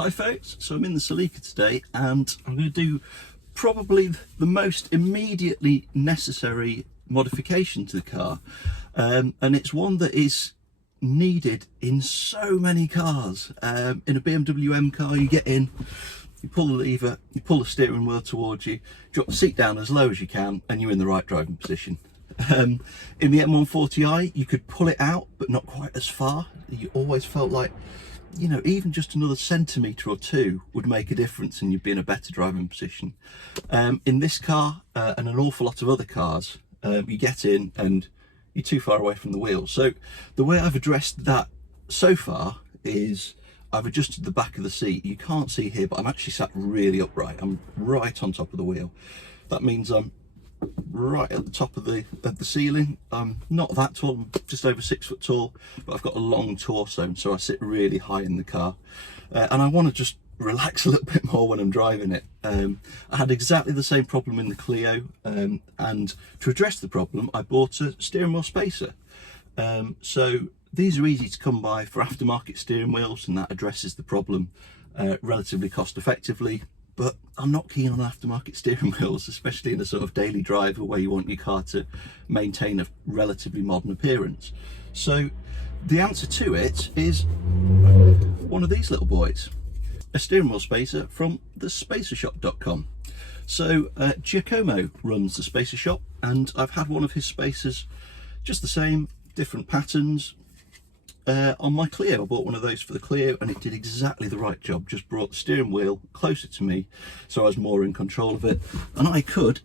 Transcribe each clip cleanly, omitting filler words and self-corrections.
Hi folks, so I'm in the Celica today and I'm going to do probably the most immediately necessary modification to the car, and it's one that is needed in so many cars. In a BMW M car, you get in, you pull the lever, you pull the steering wheel towards you, drop the seat down as low as you can and you're in the right driving position. In the M140i you could pull it out but not quite as far. You always felt like, you know, even just another centimetre or two would make a difference and you'd be in a better driving position. In this car and an awful lot of other cars, you get in and you're too far away from the wheel. So the way I've addressed that so far is I've adjusted the back of the seat. You can't see here, but I'm actually sat really upright. I'm right on top of the wheel. That means I'm right at the top of the ceiling. I'm not that tall, I'm just over 6 foot tall, but I've got a long torso, so I sit really high in the car, and I want to just relax a little bit more when I'm driving it. I had exactly the same problem in the Clio, and to address the problem I bought a steering wheel spacer. So these are easy to come by for aftermarket steering wheels, and that addresses the problem relatively cost effectively. But I'm not keen on aftermarket steering wheels, especially in a sort of daily driver where you want your car to maintain a relatively modern appearance. So the answer to it is one of these little boys, a steering wheel spacer from thespacershop.com. So Giacomo runs the Spacer Shop, and I've had one of his spacers just the same, different patterns, on my Clio. I bought one of those for the Clio and it did exactly the right job. Just brought the steering wheel closer to me so I was more in control of it, and I could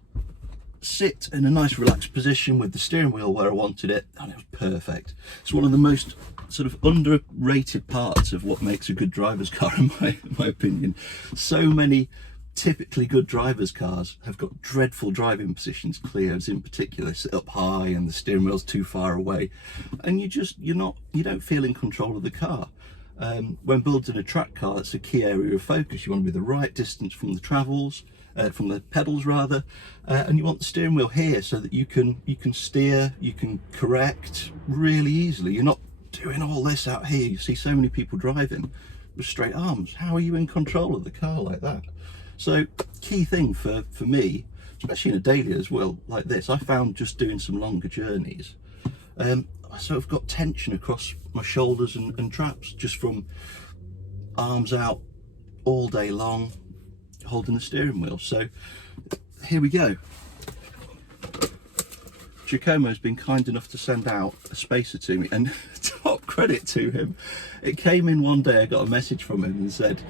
sit in a nice relaxed position with the steering wheel where I wanted it, and it was perfect. It's one of the most sort of underrated parts of what makes a good driver's car in my opinion. So many typically good drivers' cars have got dreadful driving positions. Clios in particular sit up high and the steering wheel's too far away, and you don't feel in control of the car. When building a track car, that's a key area of focus. You want to be the right distance from the from the pedals rather, and you want the steering wheel here so that you can steer, you can correct really easily. You're not doing all this out here. You see so many people driving with straight arms. How are you in control of the car like that? So key thing for me, especially in a daily as well like this, I found just doing some longer journeys, I sort of got tension across my shoulders and traps just from arms out all day long holding the steering wheel. So here we go. Giacomo's been kind enough to send out a spacer to me, and top credit to him. It came in one day, I got a message from him and said,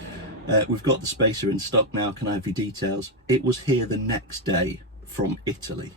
we've got the spacer in stock now, can I have your details? It was here the next day from Italy.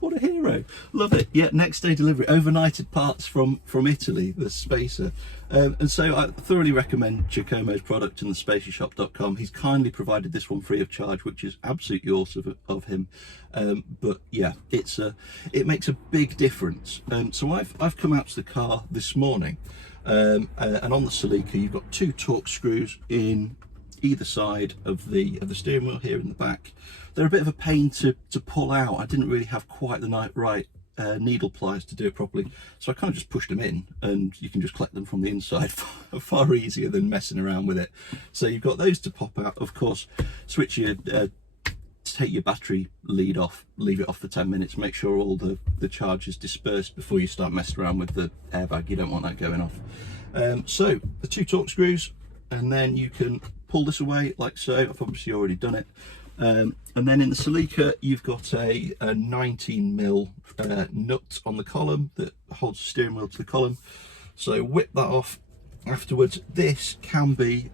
What a hero. Love it. Yeah, next day delivery, overnighted parts from Italy, the spacer. And so I thoroughly recommend Giacomo's product in thespacershop.com. He's kindly provided this one free of charge, which is absolutely awesome of him. But yeah, it makes a big difference. So I've come out to the car this morning, and on the Celica you've got 2 torque screws in either side of the steering wheel here in the back. They're a bit of a pain to pull out. I didn't really have quite the right needle pliers to do it properly, so I kind of just pushed them in, and you can just collect them from the inside far easier than messing around with it. So you've got those to pop out. Of course, switch your take your battery lead off, leave it off for 10 minutes, make sure all the charge is dispersed before you start messing around with the airbag. You don't want that going off. So the 2 torque screws, and then you can pull this away like so. I've obviously already done it. And then in the Celica you've got a 19mm nut on the column that holds the steering wheel to the column, so whip that off. Afterwards, this can be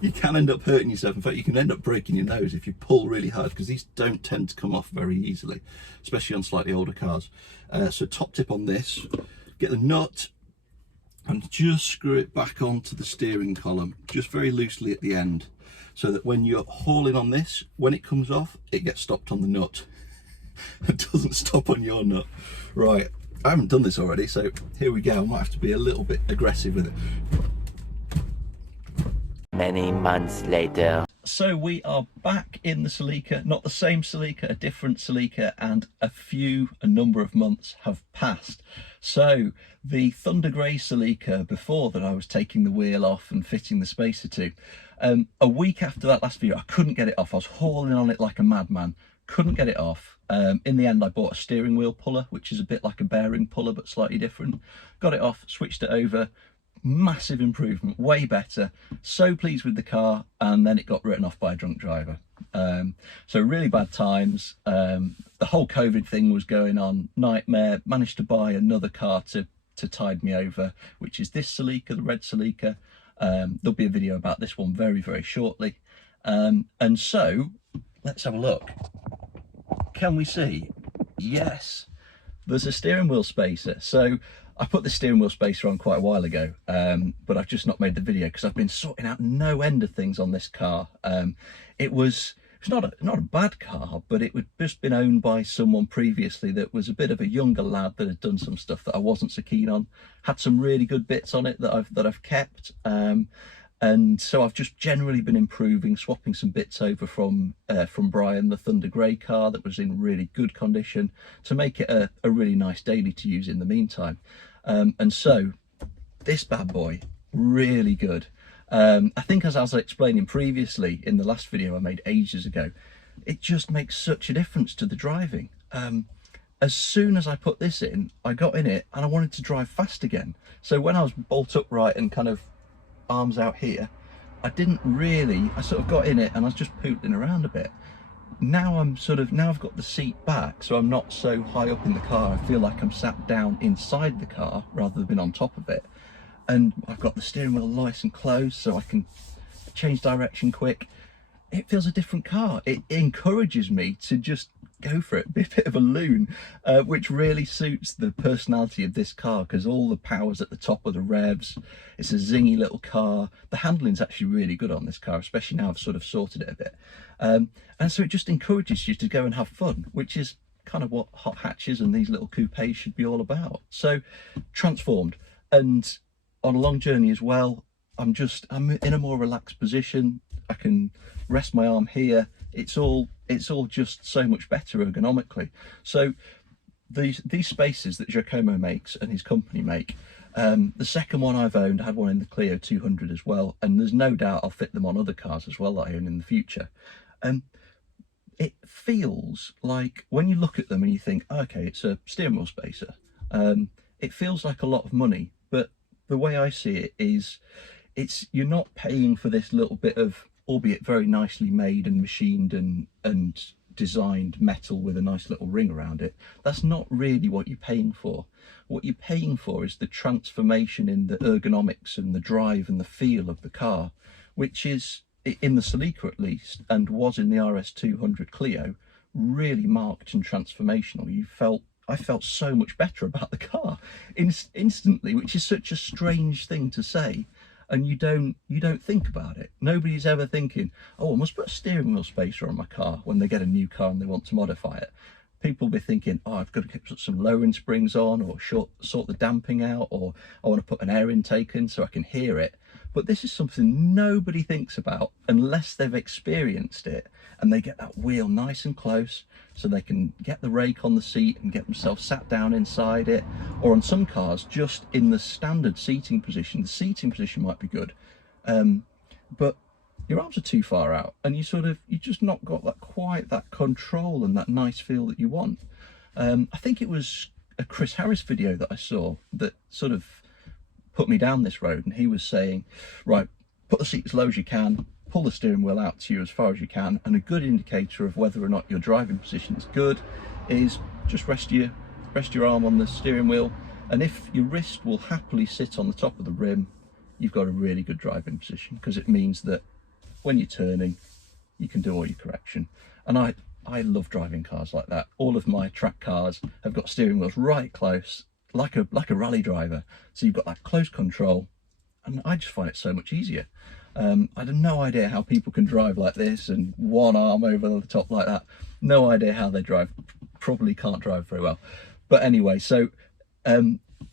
you can end up hurting yourself. In fact, you can end up breaking your nose if you pull really hard, because these don't tend to come off very easily, especially on slightly older cars. So top tip on this, get the nut and just screw it back onto the steering column, just very loosely at the end, so that when you're hauling on this, when it comes off, it gets stopped on the nut. It doesn't stop on your nut. Right, I haven't done this already, so here we go. I might have to be a little bit aggressive with it. Many months later. So we are back in the Celica, not the same Celica, a different Celica, and a number of months have passed. So the Thunder Grey Celica, before that I was taking the wheel off and fitting the spacer to, a week after that last video, I couldn't get it off. I was hauling on it like a madman, couldn't get it off. In the end, I bought a steering wheel puller, which is a bit like a bearing puller, but slightly different. Got it off, switched it over. Massive improvement, way better. So pleased with the car, and then it got written off by a drunk driver. So really bad times. The whole COVID thing was going on, nightmare. Managed to buy another car to tide me over, which is this Celica, the red Celica. There'll be a video about this one very, very shortly. And so let's have a look. Can we see? Yes, there's a steering wheel spacer. So I put the steering wheel spacer on quite a while ago, but I've just not made the video because I've been sorting out no end of things on this car. It's not a bad car, but it had just been owned by someone previously that was a bit of a younger lad that had done some stuff that I wasn't so keen on. Had some really good bits on it that I've kept, and so I've just generally been improving, swapping some bits over from Brian, the Thunder Grey car that was in really good condition, to make it a really nice daily to use in the meantime. And so this bad boy, really good. I think as I was explaining previously in the last video I made ages ago, it just makes such a difference to the driving. As soon as I put this in, I got in it and I wanted to drive fast again. So when I was bolt upright and kind of arms out here, I sort of got in it and I was just pootling around a bit. Now I've got the seat back, so I'm not so high up in the car. I feel like I'm sat down inside the car rather than on top of it. And I've got the steering wheel nice and close so I can change direction quick. It feels a different car. It encourages me to just go for it, be a bit of a loon, which really suits the personality of this car because all the power's at the top of the revs. It's a zingy little car. The handling's actually really good on this car, especially now I've sort of sorted it a bit. And so it just encourages you to go and have fun, which is kind of what hot hatches and these little coupes should be all about. So transformed, and on a long journey as well, I'm in a more relaxed position. I can rest my arm here. It's all just so much better ergonomically. So these spacers that Giacomo makes and his company make, the second one I've owned, I had one in the Clio 200 as well, and there's no doubt I'll fit them on other cars as well that I own in the future. It feels like when you look at them and you think, okay, it's a steering wheel spacer, it feels like a lot of money, but the way I see it is you're not paying for this little bit of, albeit very nicely made and machined and designed metal with a nice little ring around it. That's not really what you're paying for. What you're paying for is the transformation in the ergonomics and the drive and the feel of the car, which is, in the Celica at least, and was in the RS200 Clio, really marked and transformational. I felt so much better about the car instantly, which is such a strange thing to say. And you don't think about it. Nobody's ever thinking, oh, I must put a steering wheel spacer on my car when they get a new car and they want to modify it. People will be thinking, oh, I've got to put some lowering springs on, or sort the damping out, or I want to put an air intake in so I can hear it. But this is something nobody thinks about unless they've experienced it, and they get that wheel nice and close so they can get the rake on the seat and get themselves sat down inside it. Or on some cars, just in the standard seating position. The seating position might be good, but your arms are too far out and you just not got quite that control and that nice feel that you want. I think it was a Chris Harris video that I saw that sort of put me down this road, and he was saying, right, put the seat as low as you can, pull the steering wheel out to you as far as you can, and a good indicator of whether or not your driving position is good is just rest your arm on the steering wheel, and if your wrist will happily sit on the top of the rim, you've got a really good driving position, because it means that when you're turning, you can do all your correction. And I love driving cars like that. All of my track cars have got steering wheels right close, like a rally driver. So you've got that close control, and I just find it so much easier. I have no idea how people can drive like this and one arm over the top like that. No idea how they drive. Probably can't drive very well. But anyway, so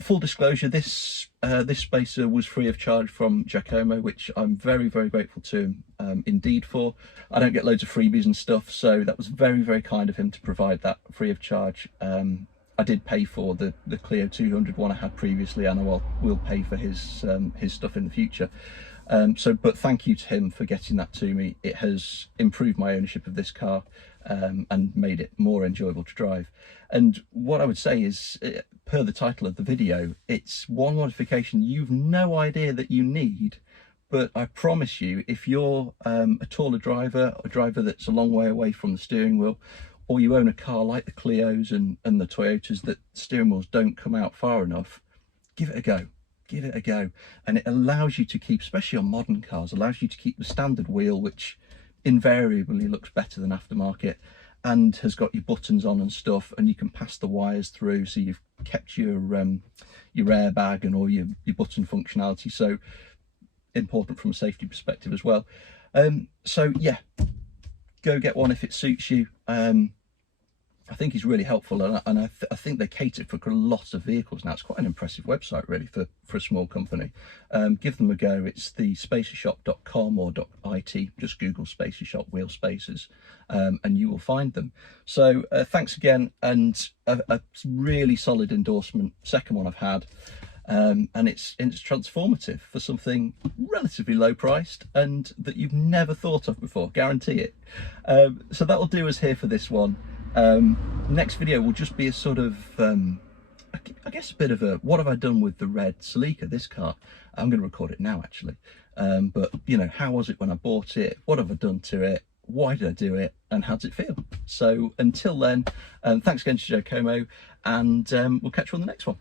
full disclosure, this this spacer was free of charge from Giacomo, which I'm very, very grateful to him indeed for. I don't get loads of freebies and stuff, so that was very, very kind of him to provide that free of charge. I did pay for the Clio 200 one I had previously, and I will pay for his stuff in the future. But thank you to him for getting that to me. It has improved my ownership of this car and made it more enjoyable to drive. And what I would say is, per the title of the video, it's one modification you've no idea that you need, but I promise you, if you're a taller driver, a driver that's a long way away from the steering wheel, or you own a car like the Clios and the Toyotas that steering wheels don't come out far enough, give it a go. Give it a go. And it allows you to keep, especially on modern cars, allows you to keep the standard wheel, which invariably looks better than aftermarket, and has got your buttons on and stuff, and you can pass the wires through, so you've kept your airbag and all your button functionality. So important from a safety perspective as well. So yeah, go get one if it suits you. I think he's really helpful, and I think they cater for lots of vehicles now. It's quite an impressive website really for a small company. Give them a go. It's the spacershop.com or .it. Just Google Spacershop wheel spacers and you will find them. So thanks again, and a really solid endorsement, second one I've had. And it's transformative for something relatively low priced and that you've never thought of before, guarantee it. So that'll do us here for this one. Next video will just be a sort of I guess a bit of a what have I done with the red Celica, this car. I'm going to record it now actually, but you know, how was it when I bought it, what have I done to it, why did I do it, and how does it feel? So until then, thanks again to Giacomo, and we'll catch you on the next one.